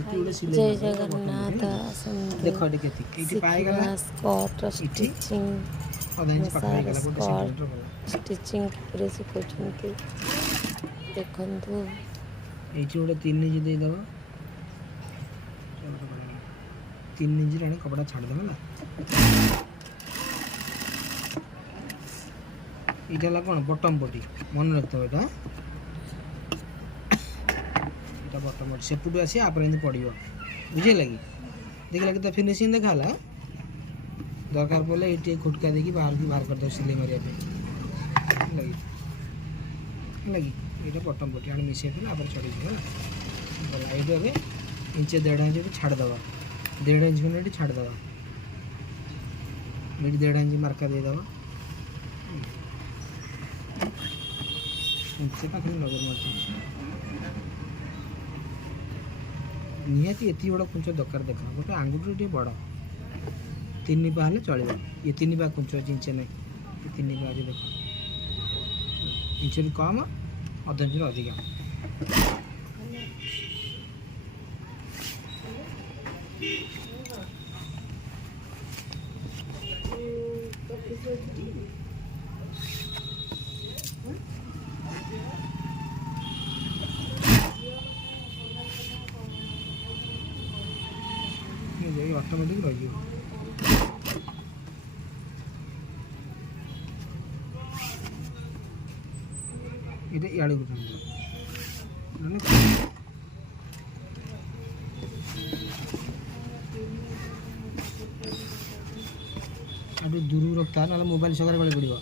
जय जगन्नाथ देखो एटी केती एटी पाए गला स्कर्ट स्टिचिंग अधा इंच पाखा हे गला गोटे स्कर्ट सेंटीमीटर गला स्टिचिंग किपरि शिखुछन्ति देखंतु एटी गोटे 3 इंच दे दबा 3 इंच रे कपड़ा छाड़ दबा ना इटा ला कोन बॉटम पटी मन रखतो एटा एटा बॉटम पटी सेपुटू आसी आपरे एंदी पड़ियो बुझे लगी देख लगे तो फिनिशिंग देखाला दरकार पड़े ये खुटका देखी बाहर कर दो सिलाई मारिया लगी लगी ये बटन पटी आने मिसे चढ़ी गला ये इंचे 1.5 इंच छाड़ दवा 1.5 इंच मिनट छाड़ दवा ये 1.5 इंच मार्का दे दवा इंचे पाखे नजर मार निहाती ये बड़ा कुंच दरकार देखा गोटे आंगुठी टे बड़ 3 पा हेल्ले चलो ये 3 पा कुंच इंचे ना 3 पा देख इंचे कम अध इंच अधिक ऑटोमेटिक रही इड़े दूर रखता ना मोबाइल सगारे बड़े पड़ो